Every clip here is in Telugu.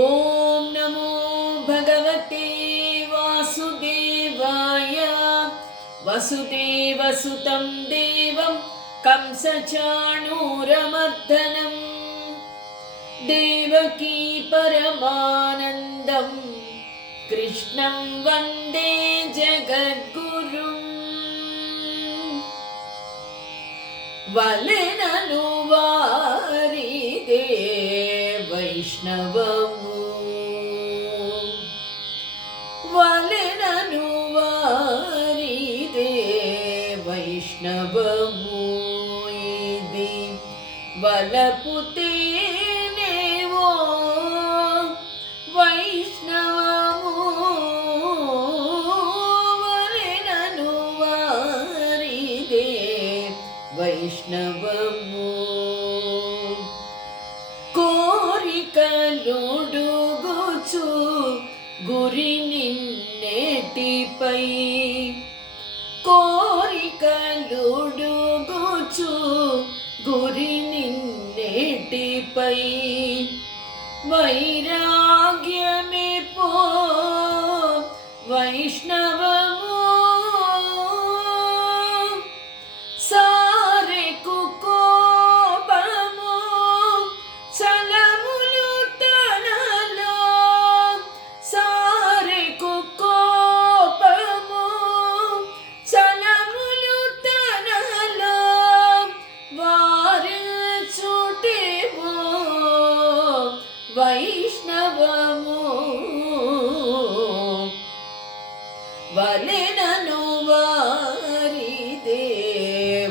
ఓం నమో భగవతే వాసుదేవాయ. వసుదేవసుతం దేవం కంసచాణూరమర్దనం దేవకీ పరమానందం కృష్ణం వందే జగద్గురుం. వలెనను వారిదే వైష్ణవము, వలెనను వారిదే వైష్ణవము. ఇది వలపుతేనేవో వైష్ణవము, వలెనను వారిదే వైష్ణవము. కోరికలుడుగుచు గురి నిన్నెటిపై, కోరికలుడుగుచు గురి నిన్నెటిపై వైరాగ్యమే పో వైష్ణవము. సారెకు కోపము చలములు తనలో, సారెకు కోపము చలములు తనలో వారిచుటేమో వైష్ణవము. వలెనను వారిదే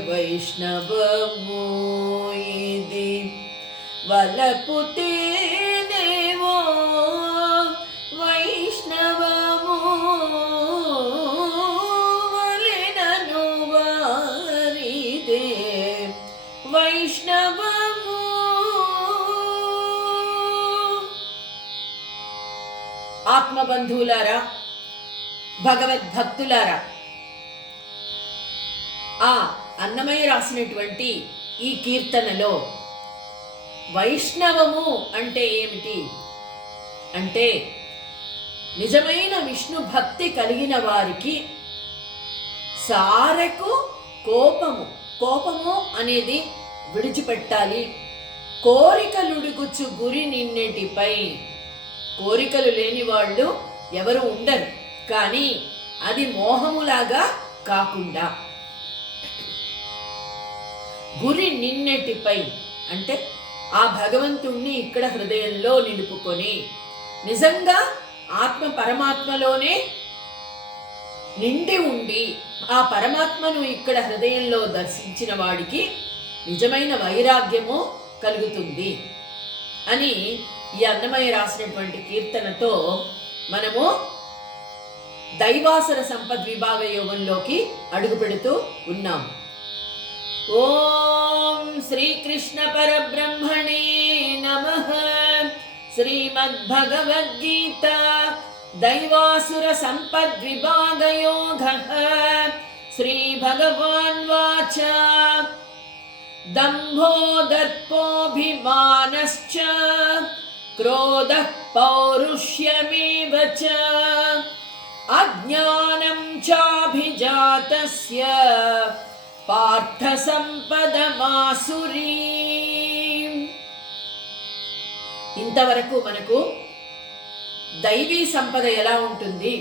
వైష్ణవము. ఇది వలపుతేనేవో వైష్ణవము, వలెనను వారిదే వైష్ణవము. ఆత్మబంధువులారా, భగవద్భక్తులారా, ఆ అన్నమయ్య రాసినటువంటి ఈ కీర్తనలో వైష్ణవము అంటే ఏమిటి అంటే, నిజమైన విష్ణు భక్తి కలిగిన వారికి సారెకు కోపము, కోపము అనేది విడిచిపెట్టాలి. కోరికలుడుగుచు గురి నిన్నెటిపై, కోరికలు లేని వాళ్ళు ఎవరు ఉండరు, కానీ అది మోహములాగా కాకుండా గురి నిన్నెటిపై అంటే ఆ భగవంతుణ్ణి ఇక్కడ హృదయంలో నిలుపుకొని నిజంగా ఆత్మ పరమాత్మలోనే నిండి ఉండి ఆ పరమాత్మను ఇక్కడ హృదయంలో దర్శించిన వాడికి నిజమైన వైరాగ్యము కలుగుతుంది అని ఈ అన్నమయ్య రాసినటువంటి కీర్తనతో మనము దైవాసుర సంపద్విభాగ యోగంలోకి అడుగు పెడుతూ ఉన్నాము. ఓం శ్రీకృష్ణ పరబ్రహ్మణే నమః. శ్రీమద్భగవద్గీత దైవాసుర సంపద్విభాగ యోగః. శ్రీ భగవాన్ వాచ దంభో దర్పోభిమానశ్చ క్రోధః పౌరుష్యమేవ చ అజ్ఞానం చాభిజాతస్య పార్థ సంపదమాసురీ. ఇంతవరకు మనకు దైవీ సంపద ఎలా ఉంటుంది,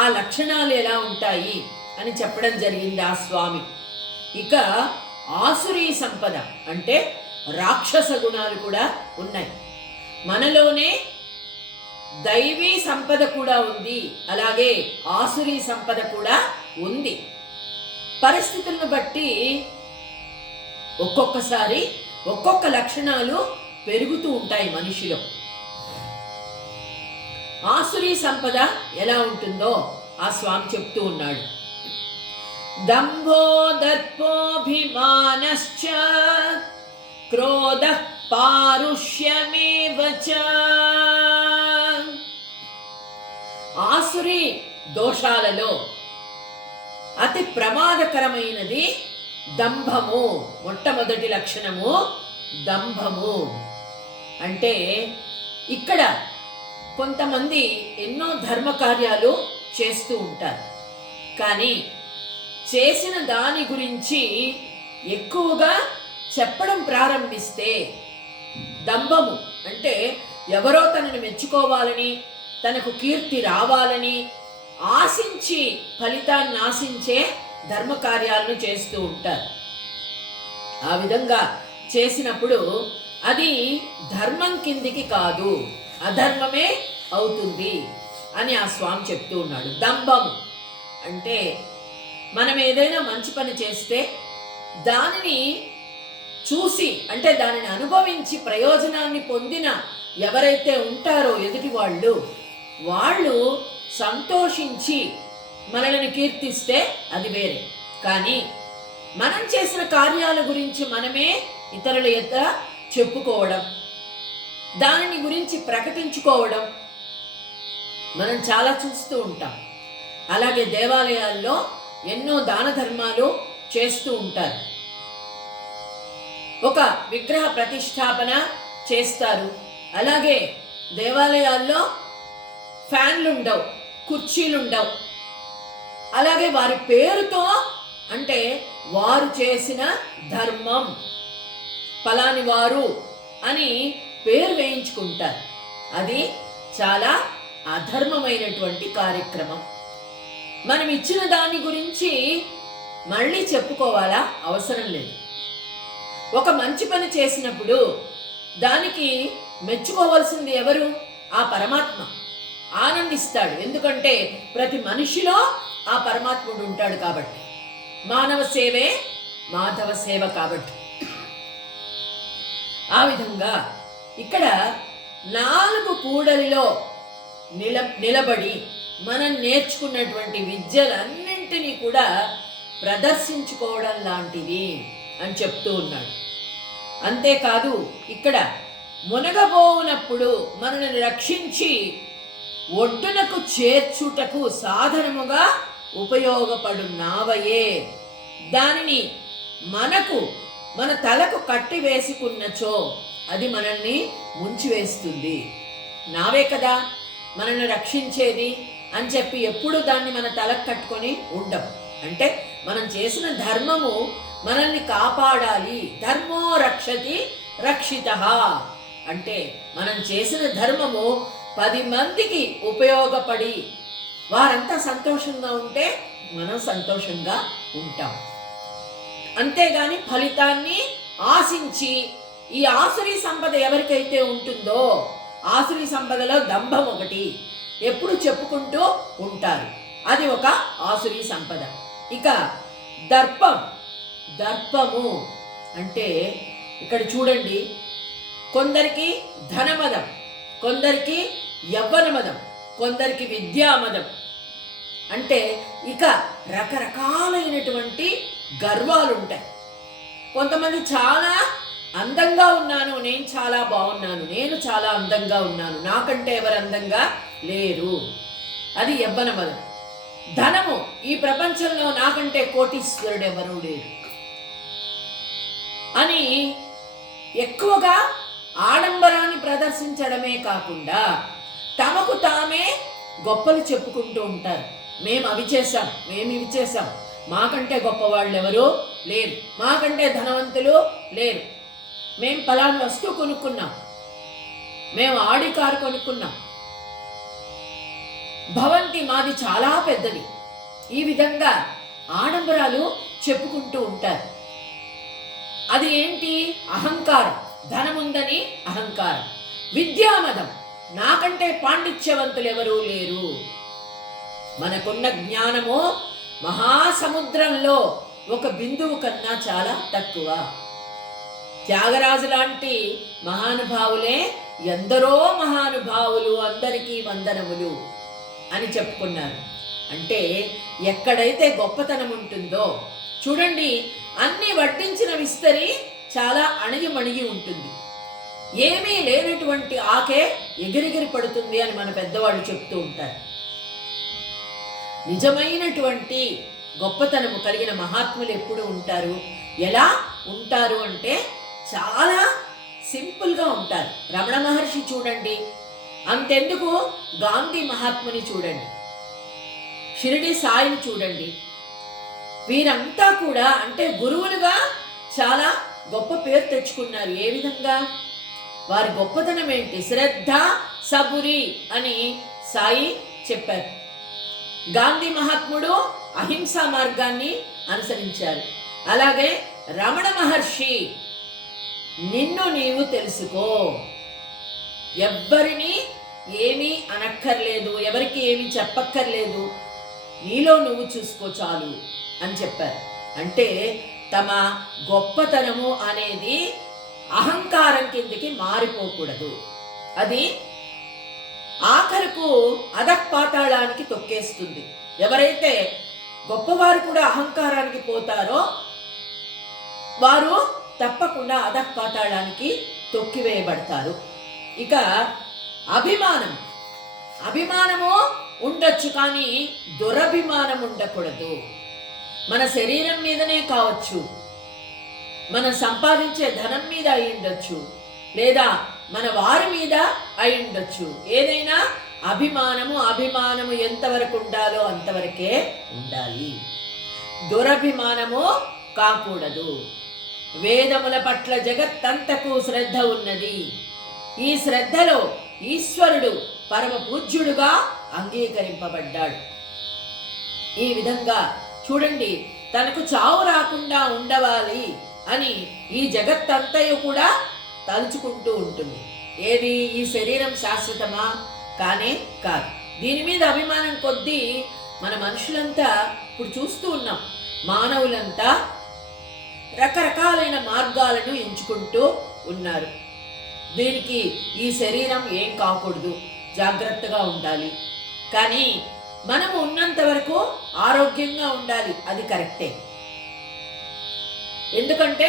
ఆ లక్షణాలు ఎలా ఉంటాయి అని చెప్పడం జరిగింది ఆ స్వామి. ఇక ఆసురీ సంపద అంటే రాక్షస గుణాలు కూడా ఉన్నాయి. మనలోనే దైవీ సంపద కూడా ఉంది, అలాగే ఆసురీ సంపద కూడా ఉంది. పరిస్థితులను బట్టి ఒక్కొక్కసారి ఒక్కొక్క లక్షణాలు పెరుగుతూ ఉంటాయి మనిషిలో. ఆసురీ సంపద ఎలా ఉంటుందో ఆ స్వామి చెప్తూ ఉన్నాడు. దంభో దర్పోభిమానశ్చ క్రోధః పారుష్యమేవ చ. ఆసురీ దోషాలలో అతి ప్రమాదకరమైనది దంభము. మొట్టమొదటి లక్షణము దంభము. అంటే ఇక్కడ కొంతమంది ఎన్నో ధర్మ కార్యాలు చేస్తూ ఉంటారు, కానీ చేసిన దాని గురించి ఎక్కువగా చెప్పడం ప్రారంభిస్తే దంభము అంటే ఎవరో తనను మెచ్చుకోవాలని, తనకు కీర్తి రావాలని ఆశించి ఫలితాన్ని ఆశించే ధర్మ కార్యాలను చేస్తూ ఉంటారు. ఆ విధంగా చేసినప్పుడు అది ధర్మం కిందికి కాదు, అధర్మమే అవుతుంది అని ఆ స్వామి చెప్తూ ఉన్నాడు. దంభం అంటే మనం ఏదైనా మంచి పని చేస్తే దానిని చూసి, అంటే దానిని అనుభవించి ప్రయోజనాన్ని పొందిన ఎవరైతే ఉంటారో ఎదుటి వాళ్ళు సంతోషించి మనల్ని కీర్తిస్తే అది వేరే. కానీ మనం చేసిన కార్యాల గురించి మనమే ఇతరుల ఎదుట చెప్పుకోవడం, దానిని గురించి ప్రకటించుకోవడం మనం చాలా చూస్తూ ఉంటాం. అలాగే దేవాలయాల్లో ఎన్నో దాన ధర్మాలు చేస్తూ ఉంటారు. ఒక విగ్రహ ప్రతిష్టాపన చేస్తారు, అలాగే దేవాలయాల్లో ఫ్యాన్లు ఉండవు, కుర్చీలు ఉండవు. అలాగే వారి పేరుతో, అంటే వారు చేసిన ధర్మం ఫలాని వారు అని పేరు వేయించుకుంటారు. అది చాలా అధర్మమైనటువంటి కార్యక్రమం. మనం ఇచ్చిన దాని గురించి మళ్ళీ చెప్పుకోవాలా? అవసరం లేదు. ఒక మంచి పని చేసినప్పుడు దానికి మెచ్చుకోవాల్సింది ఎవరు? ఆ పరమాత్మ ఆనందిస్తాడు. ఎందుకంటే ప్రతి మనిషిలో ఆ పరమాత్ముడు ఉంటాడు కాబట్టి. మానవ సేవే మాధవ సేవ కాబట్టి. ఆ విధంగా ఇక్కడ 4 కూడలిలో నిలబడి మనం నేర్చుకున్నటువంటి విద్యలన్నింటినీ కూడా ప్రదర్శించుకోవడం లాంటిది అని చెప్తూ ఉన్నాడు. అంతేకాదు ఇక్కడ మునగబోవునప్పుడు మనల్ని రక్షించి ఒడ్డునకు చేర్చుటకు సాధనముగా ఉపయోగపడు నావయే, దానిని మన తలకు కట్టి వేసుకున్నచో అది మనల్ని ముంచివేస్తుంది. నావే కదా మనల్ని రక్షించేది అని చెప్పి ఎప్పుడు దాన్ని మన తలకు కట్టుకొని ఉండం. అంటే మనం చేసిన ధర్మము మనల్ని కాపాడాలి. ధర్మో రక్షతి రక్షితః అంటే మనం చేసిన ధర్మము 10 మందికి ఉపయోగపడి వారంతా సంతోషంగా ఉంటే మనం సంతోషంగా ఉంటాం. అంతేగాని ఫలితాన్ని ఆశించి ఈ ఆసురీ సంపద ఎవరికైతే ఉంటుందో, ఆసురీ సంపదలో దంభం ఒకటి ఎప్పుడు చెప్పుకుంటూ ఉంటారు. అది ఒక ఆసురీ సంపద. ఇక దర్పము అంటే ఇక్కడ చూడండి, కొందరికి ధనమదం, కొందరికి యవ్వనమదం, కొందరికి విద్యామదం. అంటే ఇక రకరకాలైనటువంటి గర్వాలు ఉంటాయి. కొంతమంది చాలా అందంగా ఉన్నాను, నేను చాలా బాగున్నాను, నేను చాలా అందంగా ఉన్నాను, నాకంటే ఎవరు అందంగా లేరు, అది యవ్వనమదం. ధనము, ఈ ప్రపంచంలో నాకంటే కోటీశ్వరుడు ఎవరు లేరు అని ఎక్కువగా ఆడంబరాన్ని ప్రదర్శించడమే కాకుండా తమకు తామే గొప్పలు చెప్పుకుంటూ ఉంటారు. మేము అవి చేశాం, మేము ఇవి చేశాం, మాకంటే గొప్పవాళ్ళు ఎవరు లేరు, మాకంటే ధనవంతులు లేరు, మేము పలానా వస్తువు కొనుక్కున్నాం, మేము ఆడి కారు కొనుక్కున్నాం, భవంతి మాది చాలా పెద్దది. ఈ విధంగా ఆడంబరాలు చెప్పుకుంటూ ఉంటారు. అది ఏంటి? అహంకారం. ధనముందని అహంకారం. విద్యామదం, నాకంటే పాండిత్యవంతులు ఎవరూ లేరు, మనకున్న జ్ఞానము మహాసముద్రంలో ఒక బిందువు కన్నా చాలా తక్కువ. త్యాగరాజు లాంటి మహానుభావులే ఎందరో మహానుభావులు, అందరికీ వందనములు అని చెప్పుకున్నారు. అంటే ఎక్కడైతే గొప్పతనం ఉంటుందో చూడండి, అన్ని వడ్డించిన విస్తరి చాలా అణిగిమణిగి ఉంటుంది. ఏమీ లేనటువంటి ఆకే ఎగిరిగిరి పడుతుంది అని మన పెద్దవాళ్ళు చెప్తూ ఉంటారు. నిజమైనటువంటి గొప్పతనము కలిగిన మహాత్ములు ఎప్పుడు ఉంటారు? ఎలా ఉంటారు అంటే చాలా సింపుల్గా ఉంటారు. రమణ మహర్షి చూడండి, అంతెందుకు గాంధీ మహాత్ముని చూడండి, షిరిడి సాయిని చూడండి, వీరంతా కూడా అంటే గురువులుగా చాలా గొప్ప పేరు తెచ్చుకున్నారు. ఏ విధంగా? వారి గొప్పతనం ఏంటి? శ్రద్ధ సబురి అని సాయి చెప్పారు. గాంధీ మహాత్ముడు అహింసా మార్గాన్ని అనుసరించారు. అలాగే రమణ మహర్షి నిన్ను నీవు తెలుసుకో, ఎవ్వరిని ఏమీ అనక్కర్లేదు, ఎవరికి ఏమీ చెప్పక్కర్లేదు, నీలో నువ్వు చూసుకో చాలు అని చెప్పారు. అంటే తమ గొప్పతనము అనేది అహంకారం కిందికి మారిపోకూడదు. అది ఆఖరకు అధఃపాతాళానికి తొక్కేస్తుంది. ఎవరైతే గొప్పవారు కూడా అహంకారానికి పోతారో వారు తప్పకుండా అధఃపాతాళానికి తొక్కివేయబడతారు. ఇక అభిమానము ఉండొచ్చు, కానీ దురభిమానం ఉండకూడదు. మన శరీరం మీదనే కావచ్చు, మనం సంపాదించే ధనం మీద అయి ఉండొచ్చు, లేదా మన వారి మీద అయి ఉండొచ్చు. ఏదైనా అభిమానము ఎంతవరకు ఉండాలో అంతవరకే ఉండాలి. దురభిమానము కాకూడదు. వేదముల పట్ల జగత్తంతకు శ్రద్ధ ఉన్నది. ఈ శ్రద్ధలో ఈశ్వరుడు పరమ పూజ్యుడుగా అంగీకరింపబడ్డాడు. ఈ విధంగా చూడండి, తనకు చావు రాకుండా ఉండవాలి అని ఈ జగత్తంతయు కూడా తలుచుకుంటూ ఉంటుంది. ఏది? ఈ శరీరం శాశ్వతమా? కానే కాదు. దీని మీద అభిమానం కొద్దీ మన మనుషులంతా ఇప్పుడు చూస్తూ ఉన్నాం, మానవులంతా రకరకాలైన మార్గాలను ఎంచుకుంటూ ఉన్నారు. దీనికి ఈ శరీరం ఏం కాకూడదు, జాగ్రత్తగా ఉండాలి, కానీ మనము ఉన్నంత వరకు ఆరోగ్యంగా ఉండాలి, అది కరెక్టే. ఎందుకంటే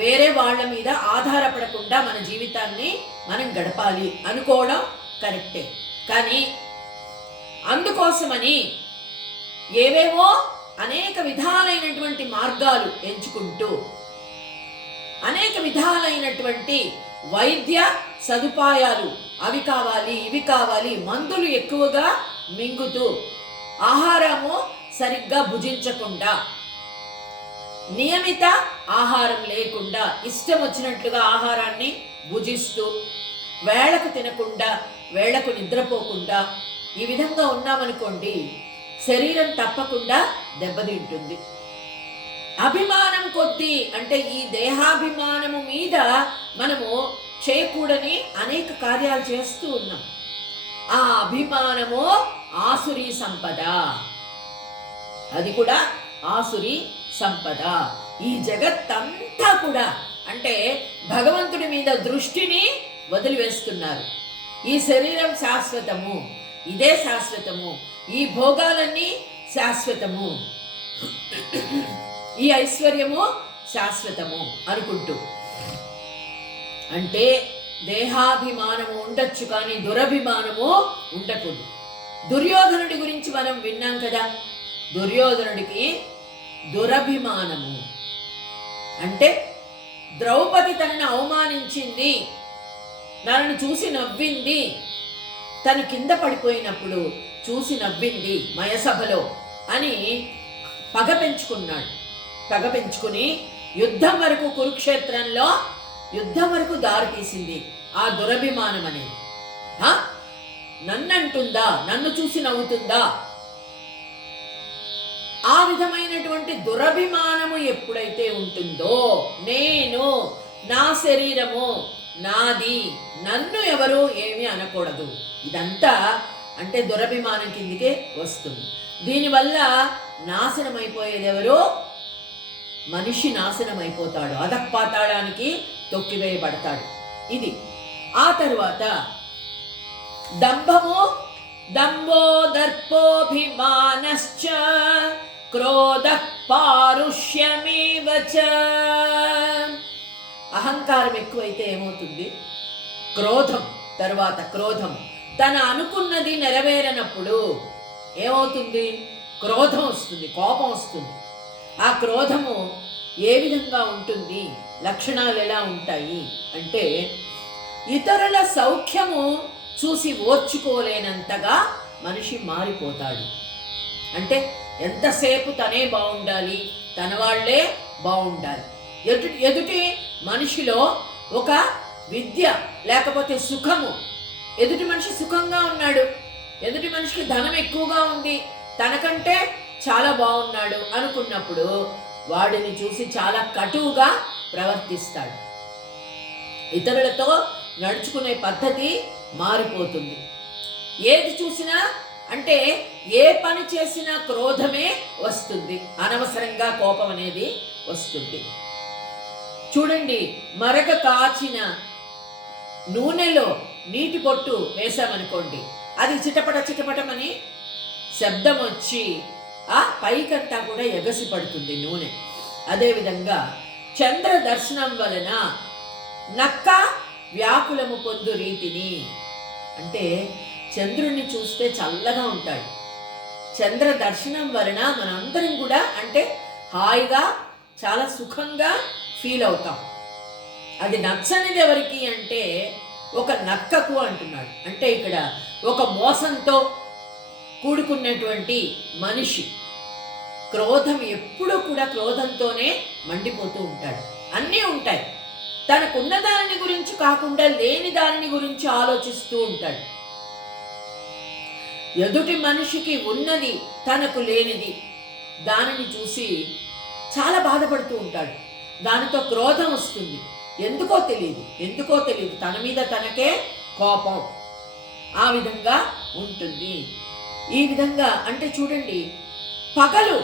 వేరే వాళ్ళ మీద ఆధారపడకుండా మన జీవితాన్ని మనం గడపాలి అనుకోవడం కరెక్టే. కానీ అందుకోసమని ఏవేవో అనేక విధాలైనటువంటి మార్గాలు ఎంచుకుంటూ అనేక విధాలైనటువంటి వైద్య సదుపాయాలు అవి కావాలి ఇవి కావాలి, మందులు ఎక్కువగా మింగుతూ ఆహారము సరిగ్గా భుజించకుండా, నియమిత ఆహారం లేకుండా ఇష్టం వచ్చినట్లుగా ఆహారాన్ని భుజిస్తూ, వేళకు తినకుండా వేళకు నిద్రపోకుండా ఈ విధంగా ఉన్నామనుకోండి, శరీరం తప్పకుండా దెబ్బతింటుంది. అభిమానం కొద్దీ అంటే ఈ దేహాభిమానము మీద మనము చేయకూడని అనేక కార్యాలు చేస్తూ ఉన్నాం. ఆ అభిమానము ఆసురీ సంపద, అది కూడా ఆసురీ సంపద. ఈ జగత్తంతా కూడా అంటే భగవంతుడి మీద దృష్టిని వదిలివేస్తున్నారు. ఈ శరీరం శాశ్వతము, ఇదే శాశ్వతము, ఈ భోగాలన్నీ శాశ్వతము, ఈ ఐశ్వర్యము శాశ్వతము అనుకుంటూ, అంటే దేహాభిమానము ఉండొచ్చు కానీ దురభిమానము ఉండకూడదు. దుర్యోధనుడి గురించి మనం విన్నాం కదా. దుర్యోధనుడికి దురభిమానము అంటే ద్రౌపది తనను అవమానించింది, నన్ను చూసి నవ్వింది, తను కింద పడిపోయినప్పుడు చూసి నవ్వింది మయసభలో అని పగ పెంచుకున్నాడు. పగ పెంచుకుని యుద్ధం వరకు, కురుక్షేత్రంలో యుద్ధం వరకు దారి తీసింది ఆ దురభిమానం అనేది. నన్నంటుందా, నన్ను చూసి నవ్వుతుందా? ఆ విధమైనటువంటి దురభిమానము ఎప్పుడైతే ఉంటుందో, నేను, నా శరీరము నాది, నన్ను ఎవరు ఏమీ అనకూడదు, ఇదంతా అంటే దురభిమానం కిందికే వస్తుంది. దీనివల్ల నాశనం అయిపోయేది ఎవరు? మనిషి నాశనం అయిపోతాడు, అధఃపాతాళానికి తొక్కివేయబడతాడు. ఇది. ఆ తరువాత దంభము, దంభో దర్పోభిమానశ్చ క్రోధ పారుష్యమేవ చ. అహంకారం ఎక్కువైతే ఏమవుతుంది? క్రోధం. తరువాత క్రోధం, తన అనుకున్నది నెరవేరనప్పుడు ఏమవుతుంది? క్రోధం వస్తుంది, కోపం వస్తుంది. ఆ క్రోధము ఏ విధంగా ఉంటుంది? లక్షణాలు ఎలా ఉంటాయి అంటే, ఇతరుల సౌఖ్యము చూసి ఓర్చుకోలేనంతగా మనిషి మారిపోతాడు. అంటే ఎంతసేపు తనే బాగుండాలి, తన వాళ్లే బాగుండాలి. ఎదుటి మనిషిలో ఒక విద్య లేకపోతే సుఖము, ఎదుటి మనిషి సుఖంగా ఉన్నాడు, ఎదుటి మనిషికి ధనం ఎక్కువగా ఉంది, తనకంటే చాలా బాగున్నాడు అనుకున్నప్పుడు వాడిని చూసి చాలా కటువుగా ప్రవర్తిస్తాడు. ఇతరులతో నడుచుకునే పద్ధతి మారిపోతుంది. ఏది చూసినా అంటే ఏ పని చేసినా క్రోధమే వస్తుంది, అనవసరంగా కోపం అనేది వస్తుంది. చూడండి, మరక కాచిన నూనెలో నీటి పొట్టు వేసామనుకోండి, అది చిటపట చిటపటమని శబ్దం వచ్చి ఆ పైకంతా కూడా ఎగసి పడుతుంది నూనె. అదేవిధంగా చంద్ర దర్శనం వలన నక్క వ్యాకులము పొందు రీతిని, అంటే చంద్రుణ్ణి చూస్తే చల్లగా ఉంటాడు. చంద్ర దర్శనం వలన మనందరం కూడా అంటే హాయిగా చాలా సుఖంగా ఫీల్ అవుతాం. అది నచ్చనిది ఎవరికి అంటే ఒక నక్కకు అంటున్నాడు. అంటే ఇక్కడ ఒక మోసంతో కూడుకున్నటువంటి మనిషి క్రోధం ఎప్పుడూ కూడా క్రోధంతోనే మండిపోతూ ఉంటాడు. అన్నీ ఉంటాయి, తనకున్న దానిని గురించి కాకుండా లేని దానిని గురించి ఆలోచిస్తూ ఉంటాడు. ఎదుటి మనిషికి ఉన్నది తనకు లేనిది, దానిని చూసి చాలా బాధపడుతూ ఉంటాడు. దానితో క్రోధం వస్తుంది. ఎందుకో తెలియదు తన మీద తనకే కోపం ఆ విధంగా ఉంటుంది. ఈ విధంగా అంటే చూడండి, పగలు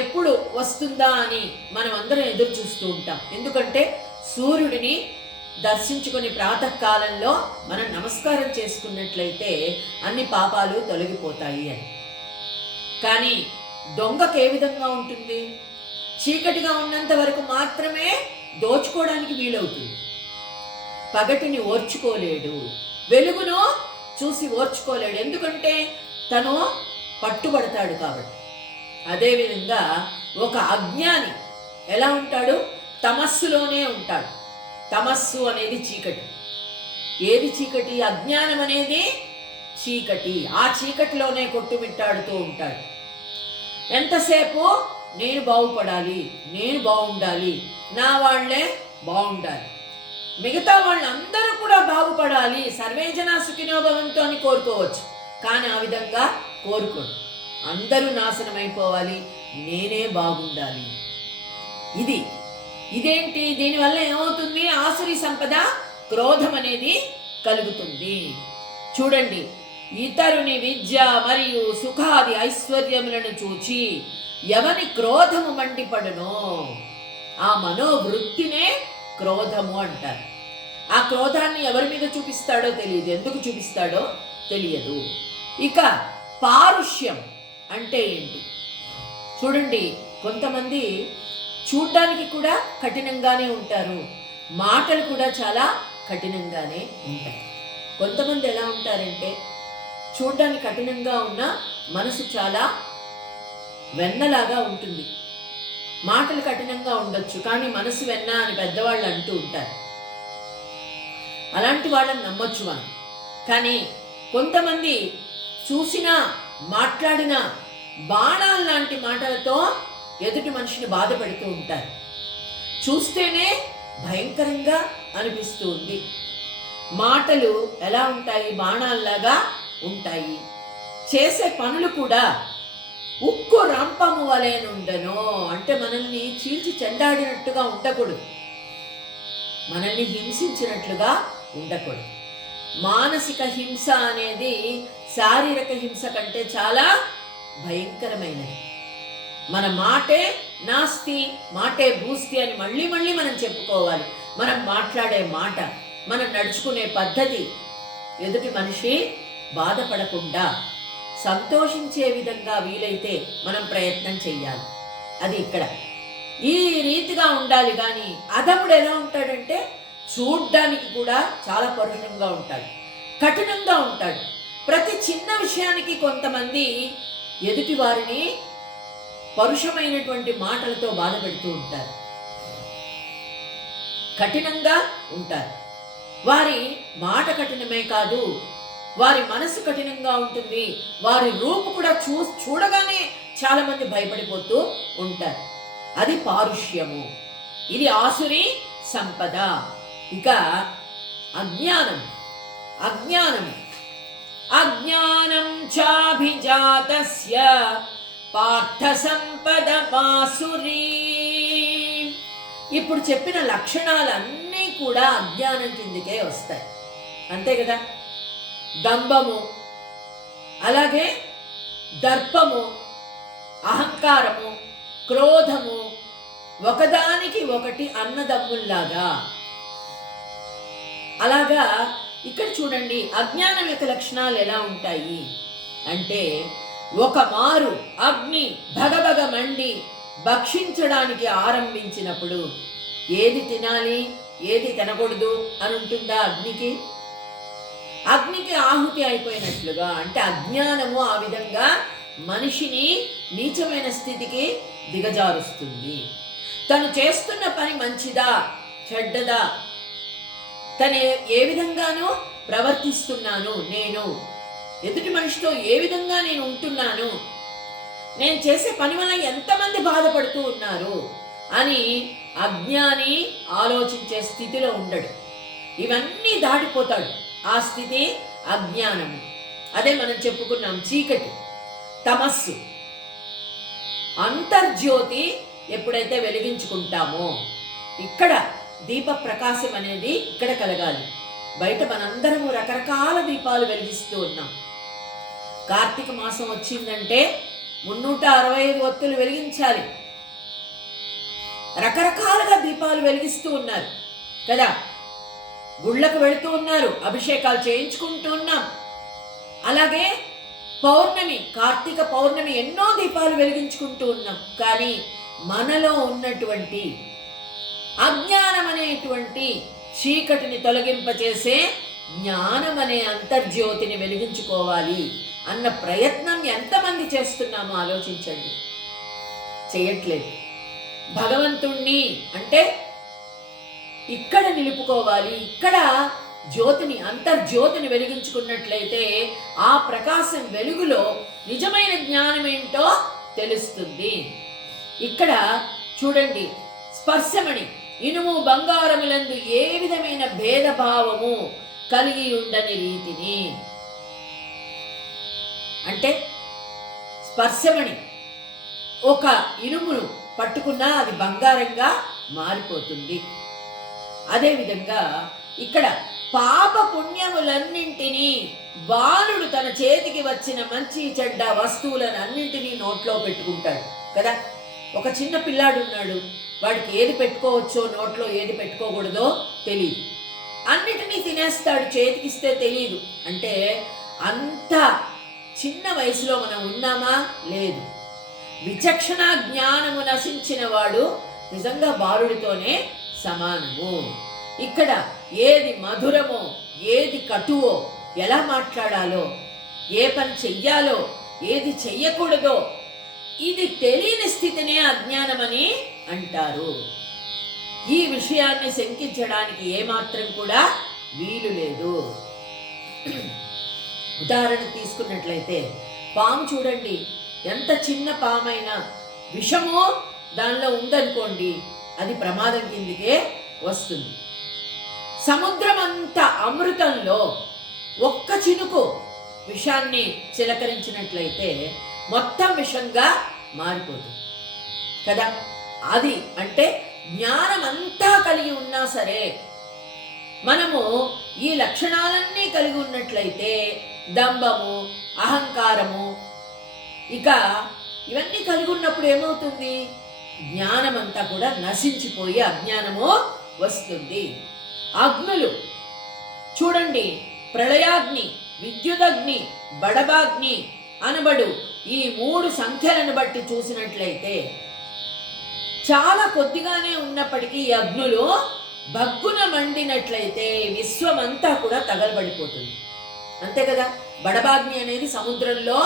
ఎప్పుడు వస్తుందా అని మనం అందరం ఎదురు చూస్తూ ఉంటాం. ఎందుకంటే సూర్యుడిని దర్శించుకుని ప్రాతకాలంలో మనం నమస్కారం చేసుకున్నట్లయితే అన్ని పాపాలు తొలగిపోతాయి అని. కానీ దొంగకు ఏ విధంగా ఉంటుంది? చీకటిగా ఉన్నంత వరకు మాత్రమే దోచుకోవడానికి వీలవుతుంది. పగటిని ఓర్చుకోలేడు, వెలుగును చూసి ఓర్చుకోలేడు, ఎందుకంటే తను పట్టుబడతాడు కాబట్టి. అదేవిధంగా ఒక అజ్ఞాని ఎలా ఉంటాడు? తమస్సులోనే ఉంటాడు. తమస్సు అనేది చీకటి. ఏది చీకటి? అజ్ఞానం అనేది చీకటి. ఆ చీకటిలోనే కొట్టుమిట్టాడుతూ ఉంటాడు. ఎంతసేపు నేను బాగుపడాలి, నేను బాగుండాలి, నా వాళ్లే బాగుండాలి, మిగతా వాళ్ళందరూ కూడా బాగుపడాలి, సర్వేజన సుఖినో భవంతు అని కోరుకోవచ్చు. కానీ ఆ విధంగా కోరుకోడు. అందరూ నాశనం అయిపోవాలి, నేనే బాగుండాలి. ఇదేంటి? దీనివల్ల ఏమవుతుంది? ఆసురి సంపద, క్రోధం అనేది కలుగుతుంది. చూడండి, ఇతరుని విద్య మరియు సుఖాది ఐశ్వర్యములను చూచి ఎవని క్రోధము మండిపడునో ఆ మనోవృత్తినే క్రోధము అంటారు. ఆ క్రోధాన్ని ఎవరి మీద చూపిస్తాడో తెలియదు, ఎందుకు చూపిస్తాడో తెలియదు. ఇక పారుష్యం అంటే ఏంటి? చూడండి, కొంతమంది చూడ్డానికి కూడా కఠినంగానే ఉంటారు, మాటలు కూడా చాలా కఠినంగానే ఉంటాయి. కొంతమంది ఎలా ఉంటారంటే చూడ్డానికి కఠినంగా ఉన్న మనసు చాలా వెన్నలాగా ఉంటుంది. మాటలు కఠినంగా ఉండొచ్చు, కానీ మనసు వెన్న అని పెద్దవాళ్ళు అంటూ ఉంటారు. అలాంటి వాళ్ళని నమ్మొచ్చు మనం. కానీ కొంతమంది చూసినా మాట్లాడినా బాణాలు లాంటి మాటలతో ఎదుటి మనిషిని బాధ పెడుతూ ఉంటారు. చూస్తేనే భయంకరంగా అనిపిస్తూ ఉంది. మాటలు ఎలా ఉంటాయి? బాణాల్లాగా ఉంటాయి. చేసే పనులు కూడా ఉక్కు రంపము వలెనుండెను, అంటే మనల్ని చీల్చి చెండాడినట్టుగా ఉండకూడదు, మనల్ని హింసించినట్లుగా ఉండకూడదు. మానసిక హింస అనేది శారీరక హింస కంటే చాలా భయంకరమైనది. మన మాటే నాస్తి, మాటే భూస్తి అని మళ్ళీ మళ్ళీ మనం చెప్పుకోవాలి. మనం మాట్లాడే మాట, మనం నడుచుకునే పద్ధతి ఎదుటి మనిషి బాధపడకుండా సంతోషించే విధంగా వీలైతే మనం ప్రయత్నం చెయ్యాలి. అది ఇక్కడ ఈ రీతిగా ఉండాలి. కానీ అధముడు ఎలా ఉంటాడంటే చూడ్డానికి కూడా చాలా పరుషంగా ఉంటాడు, కఠినంగా ఉంటాడు. ప్రతి చిన్న విషయానికి కొంతమంది ఎదుటి వారిని పరుషమైనటువంటి మాటలతో బాధ పెడుతూ ఉంటారు, కఠినంగా ఉంటారు. వారి మాట కఠినమే కాదు, వారి మనసు కఠినంగా ఉంటుంది, వారి రూపు కూడా చూడగానే చాలా మంది భయపడిపోతూ ఉంటారు. అది పారుష్యము, ఇది ఆసురి సంపద. ఇక అజ్ఞానం, అజ్ఞానం చాభిజాతస్య పార్థ సంపద మాసురీ. ఇప్పుడు చెప్పిన లక్షణాలన్నీ కూడా అజ్ఞానం కిందకే వస్తాయి, అంతే కదా. దంభము, అలాగే దర్పము, అహంకారము, క్రోధము, ఒకదానికి ఒకటి అన్నదమ్ముల్లాగా. అలాగా ఇక్కడ చూడండి అజ్ఞానం యొక్క లక్షణాలు ఎలా ఉంటాయి అంటే, ఒక మారు అగ్ని భగభగ మండి భక్షించడానికి ఆరంభించినప్పుడు ఏది తినాలి ఏది తినకూడదు అని ఉంటుందా అగ్నికి? అగ్నికి ఆహుతి అయిపోయినట్లుగా. అంటే అజ్ఞానము ఆ విధంగా మనిషిని నీచమైన స్థితికి దిగజారుస్తుంది. తను చేస్తున్న పని మంచిదా చెడ్డదా, తను ఏ విధంగానూ ప్రవర్తిస్తున్నాను, నేను ఎదుటి మనిషితో ఏ విధంగా నేను ఉంటున్నాను, నేను చేసే పని వల్ల ఎంతమంది బాధపడుతూ ఉన్నారు అని అజ్ఞాని ఆలోచించే స్థితిలో ఉండడు. ఇవన్నీ దాటిపోతాడు. ఆ స్థితి అజ్ఞానము. అదే మనం చెప్పుకున్నాం చీకటి, తమస్సు. అంతర్జ్యోతి ఎప్పుడైతే వెలిగించుకుంటామో, ఇక్కడ దీప ప్రకాశం అనేది ఇక్కడ కలగాలి. బయట మనందరము రకరకాల దీపాలు వెలిగిస్తూ ఉన్నాం. కార్తీక మాసం వచ్చిందంటే 365 ఒత్తులు వెలిగించాలి. రకరకాలుగా దీపాలు వెలిగిస్తూ ఉన్నారు కదా. గుళ్ళకు వెళుతూ ఉన్నారు, అభిషేకాలు చేయించుకుంటూ ఉన్నాం. అలాగే పౌర్ణమి, కార్తీక పౌర్ణమి ఎన్నో దీపాలు వెలిగించుకుంటూ ఉన్నాం. కానీ మనలో ఉన్నటువంటి అజ్ఞానం అనేటువంటి చీకటిని తొలగింపచేసే జ్ఞానం అనే అంతర్జ్యోతిని వెలిగించుకోవాలి అన్న ప్రయత్నం ఎంతమంది చేస్తున్నామో ఆలోచించండి. చేయట్లేదు. భగవంతుణ్ణి అంటే ఇక్కడ నిలుపుకోవాలి. ఇక్కడ జ్యోతిని, అంతర్జ్యోతిని వెలిగించుకున్నట్లయితే ఆ ప్రకాశం వెలుగులో నిజమైన జ్ఞానం ఏంటో తెలుస్తుంది. ఇక్కడ చూడండి, స్పర్శమణి ఇనుము బంగారములందు ఏ విధమైన భేదభావము కలిగి ఉండని రీతిని. అంటే స్పర్శమణి ఒక ఇనుమును పట్టుకున్నా అది బంగారంగా మారిపోతుంది. అదేవిధంగా ఇక్కడ పాప పుణ్యములన్నింటినీ బాలుడు తన చేతికి వచ్చిన మంచి చెడ్డ వస్తువులను అన్నింటినీ నోట్లో పెట్టుకుంటాడు కదా. ఒక చిన్న పిల్లాడు ఉన్నాడు, వాడికి ఏది పెట్టుకోవచ్చో నోట్లో ఏది పెట్టుకోకూడదో తెలియదు, అన్నిటినీ తినేస్తాడు, చేతికిస్తే తెలియదు. అంటే అంత చిన్న వయసులో మనం ఉన్నామా? లేదు. విచక్షణ జ్ఞానము నశించిన వాడు నిజంగా బాలుడితోనే సమానము. ఇక్కడ ఏది మధురమో ఏది కటువో, ఎలా మాట్లాడాలో, ఏ పని చెయ్యాలో ఏది చెయ్యకూడదో ఇది తెలియని స్థితినే అజ్ఞానమని అంటారు. ఈ విషయాన్ని శంకించడానికి ఏమాత్రం కూడా వీలు లేదు. ఉదాహరణ తీసుకున్నట్లయితే పాము చూడండి, ఎంత చిన్న పామైనా విషము దానిలో ఉందనుకోండి అది ప్రమాదం కిందికే వస్తుంది. సముద్రం అంత అమృతంలో ఒక్క చినుకు విషాన్ని చిలకరించినట్లయితే మొత్తం విషంగా మారిపోతుంది కదా. అది అంటే జ్ఞానం అంతా కలిగి ఉన్నా సరే మనము ఈ లక్షణాలన్నీ కలిగి ఉన్నట్లయితే దంభము, అహంకారము, ఇక ఇవన్నీ కలిగి ఉన్నప్పుడు ఏమవుతుంది? జ్ఞానం అంతా కూడా నశించిపోయి అజ్ఞానము వస్తుంది. అగ్నులు చూడండి, ప్రళయాగ్ని, విద్యుదగ్ని, బడబాగ్ని అనబడు ఈ 3 సంఖ్యలను బట్టి చూసినట్లయితే చాలా కొద్దిగానే ఉన్నప్పటికీ ఈ అగ్నులు భగ్గున మండినట్లయితే విశ్వమంతా కూడా తగలబడిపోతుంది, అంతే కదా. బడబాగ్ని అనేది సముద్రంలో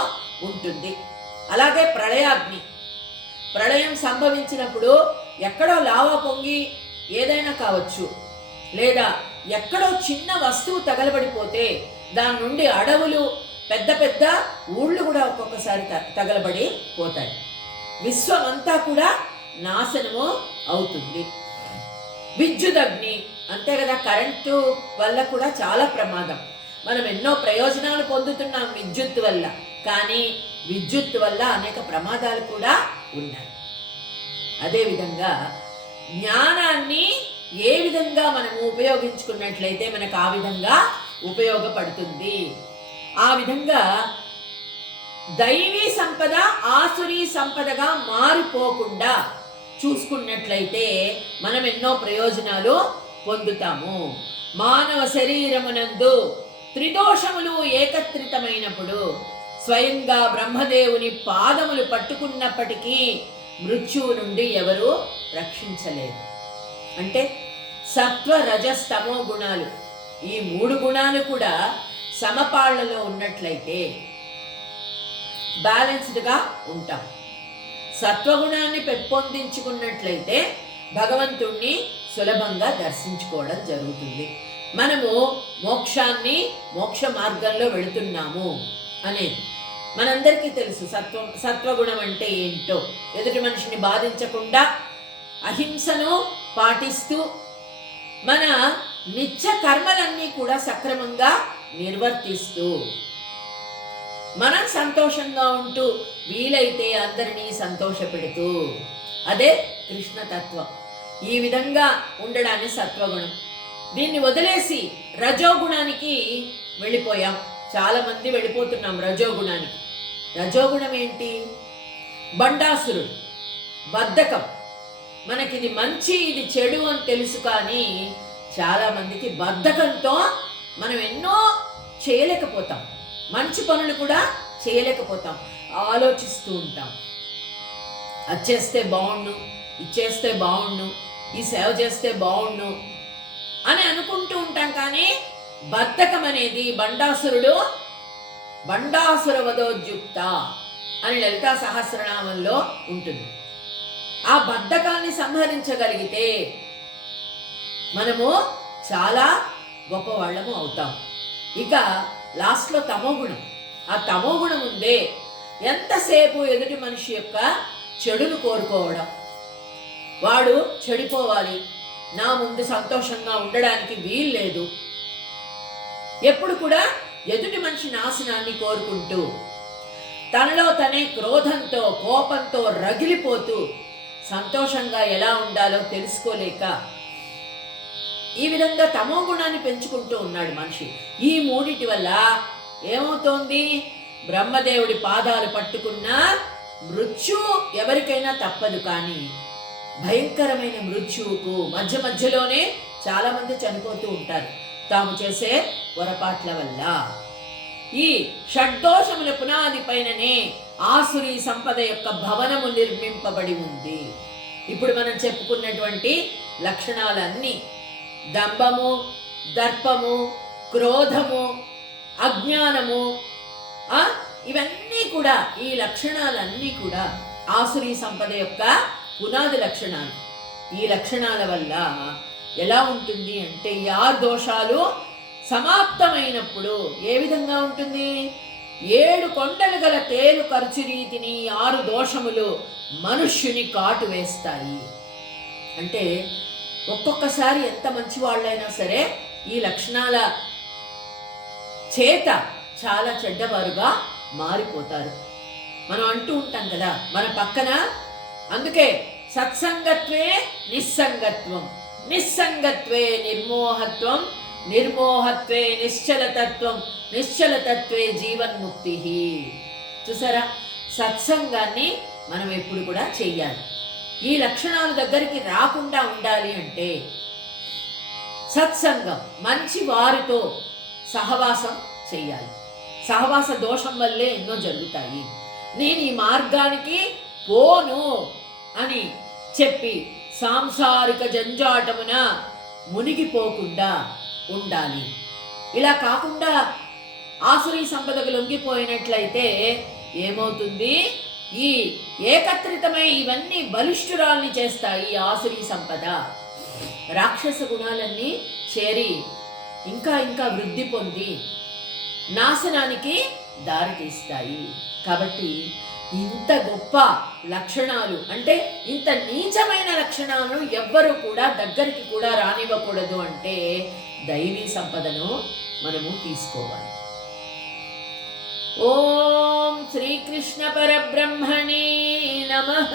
ఉంటుంది. అలాగే ప్రళయాగ్ని, ప్రళయం సంభవించినప్పుడు ఎక్కడో లావా పొంగి ఏదైనా కావచ్చు, లేదా ఎక్కడో చిన్న వస్తువు తగలబడిపోతే దాని నుండి అడవులు, పెద్ద పెద్ద ఊళ్ళు కూడా ఒక్కొక్కసారి తగలబడి పోతాయి. విశ్వం అంతా కూడా నాశనము అవుతుంది. విద్యుదగ్ని అంతే కదా, కరెంటు వల్ల కూడా చాలా ప్రమాదం. మనం ఎన్నో ప్రయోజనాలు పొందుతున్నాం విద్యుత్ వల్ల, కానీ విద్యుత్ వల్ల అనేక ప్రమాదాలు కూడా ఉన్నాయి. అదేవిధంగా జ్ఞానాన్ని ఏ విధంగా మనము ఉపయోగించుకున్నట్లయితే మనకు ఆ విధంగా ఉపయోగపడుతుంది. ఆ విధంగా దైవీ సంపద ఆసురీ సంపదగా మారిపోకుండా చూసుకున్నట్లయితే మనం ఎన్నో ప్రయోజనాలు పొందుతాము. మానవ శరీరమునందు త్రిదోషములు ఏకత్రితమైనప్పుడు స్వయంగా బ్రహ్మదేవుని పాదములు పట్టుకున్నప్పటికీ మృత్యువు నుండి ఎవరు రక్షించలేరు. అంటే సత్వ రజస్తమో గుణాలు, ఈ 3 గుణాలు కూడా సమపాళ్లలో ఉన్నట్లయితే బ్యాలెన్స్డ్గా ఉంటాం. సత్వగుణాన్ని పెంపొందించుకున్నట్లయితే భగవంతుణ్ణి సులభంగా దర్శించుకోవడం జరుగుతుంది. మనము మోక్ష మార్గంలో వెళుతున్నాము అనేది మనందరికీ తెలుసు. సత్వగుణం అంటే ఏంటో, ఎదుటి మనిషిని బాధించకుండా అహింసను పాటిస్తూ మన నిత్య కర్మలన్నీ కూడా సక్రమంగా నిర్వర్తిస్తూ మనం సంతోషంగా ఉంటూ వీలైతే అందరినీ సంతోషపెడుతూ, అదే కృష్ణతత్వం. ఈ విధంగా ఉండడాన్ని సత్వగుణం. దీన్ని వదిలేసి రజోగుణానికి వెళ్ళిపోయాం. చాలా మంది వెళ్ళిపోతున్నాం రజోగుణానికి. రజోగుణం ఏంటి? బండాసురుడు, బద్ధకం. మనకిది మంచి ఇది చెడు అని తెలుసు, కానీ చాలా మందికి బద్ధకంతో మనం ఎన్నో చేయలేకపోతాం. మంచి పనులు కూడా చేయలేకపోతాం. ఆలోచిస్తూ ఉంటాం, అది చేస్తే బాగుండు, ఇది చేస్తే బాగుండు, ఈ సేవ చేస్తే బాగుండు అని అనుకుంటూ ఉంటాం. కానీ బద్ధకం అనేది బండాసుర వదోద్యుక్త అని లలితా సహస్రనామంలో ఉంటుంది. ఆ బద్ధకాన్ని సంహరించగలిగితే మనము చాలా గొప్పవాళ్ళము అవుతాం. ఇక లాస్ట్లో తమోగుణం. ఆ తమోగుణం ఉందే, ఎంతసేపు ఎదుటి మనిషి యొక్క చెడును కోరుకోవడం. వాడు చెడిపోవాలి, నా ముందు సంతోషంగా ఉండడానికి వీల్లేదు. ఎప్పుడు కూడా ఎదుటి మనిషి నాశనాన్ని కోరుకుంటూ తనలో తనే క్రోధంతో కోపంతో రగిలిపోతూ సంతోషంగా ఎలా ఉండాలో తెలుసుకోలేక ఈ విధంగా తమో గుణాన్ని పెంచుకుంటూ ఉన్నాడు మనిషి. ఈ 3 వల్ల ఏమవుతోంది? బ్రహ్మదేవుడి పాదాలు పట్టుకున్న మృత్యువు ఎవరికైనా తప్పదు, కానీ భయంకరమైన మృత్యువుకు మధ్యలోనే చాలా మంది చనిపోతూ ఉంటారు తాము చేసే పొరపాట్ల వల్ల. ఈ షడ్దోషముల పునాది పైననే ఆసురీ సంపద యొక్క భవనము నిర్మింపబడి ఉంది. ఇప్పుడు మనం చెప్పుకున్నటువంటి లక్షణాలన్నీ, దంభము, దర్పము, క్రోధము, అజ్ఞానము, ఇవన్నీ కూడా, ఈ లక్షణాలన్నీ కూడా ఆసురీ సంపద యొక్క పునాది లక్షణాలు. ఈ లక్షణాల వల్ల ఎలా ఉంటుంది అంటే, ఈ 6 దోషాలు సమాప్తమైనప్పుడు ఏ విధంగా ఉంటుంది? 7 కొండలు గల తేలు ఖర్చు రీతిని 6 దోషములు మనుష్యుని కాటు వేస్తాయి. అంటే ఒక్కొక్కసారి ఎంత మంచి వాళ్ళైనా సరే ఈ లక్షణాల చేత చాలా చెడ్డవారుగా మారిపోతారు. మనం అంటూ ఉంటాం కదా మన పక్కన, అందుకే సత్సంగత్వే నిస్సంగత్వం, నిస్సంగత్వే నిర్మోహత్వం, నిర్మోహత్వే నిశ్చలతత్వం, నిశ్చలతత్వే జీవన్ముక్తి. చూసారా, సత్సంగాన్ని మనం ఎప్పుడు కూడా చెయ్యాలి. ఈ లక్షణాల దగ్గరికి రాకుండా ఉండాలి అంటే సత్సంగం, మంచి వారితో సహవాసం చెయ్యాలి. సహవాస దోషం వల్లే ఎన్నో జరుగుతాయి. నేను ఈ మార్గానికి పోను అని చెప్పి సాంసారిక జంజాటమున మునిగిపోకుండా ఉండాలి. ఇలా కాకుండా ఆసురీ సంపదకు లొంగిపోయినట్లయితే ఏమవుతుంది? ఈ ఏకత్రితమై ఇవన్నీ బలిష్ఠురాల్ని చేస్తాయి. ఆసురీ సంపద రాక్షస గుణాలన్నీ చేరి ఇంకా వృద్ధి పొంది నాశనానికి దారితీస్తాయి. కాబట్టి ఇంత గొప్ప లక్షణాలు, అంటే ఇంత నీచమైన లక్షణాలను ఎవ్వరూ కూడా దగ్గరికి కూడా రానివ్వకూడదు అంటే దైవీ సంపదను మనము తీసుకోవాలి. ఓం శ్రీకృష్ణ పరబ్రహ్మణే నమః.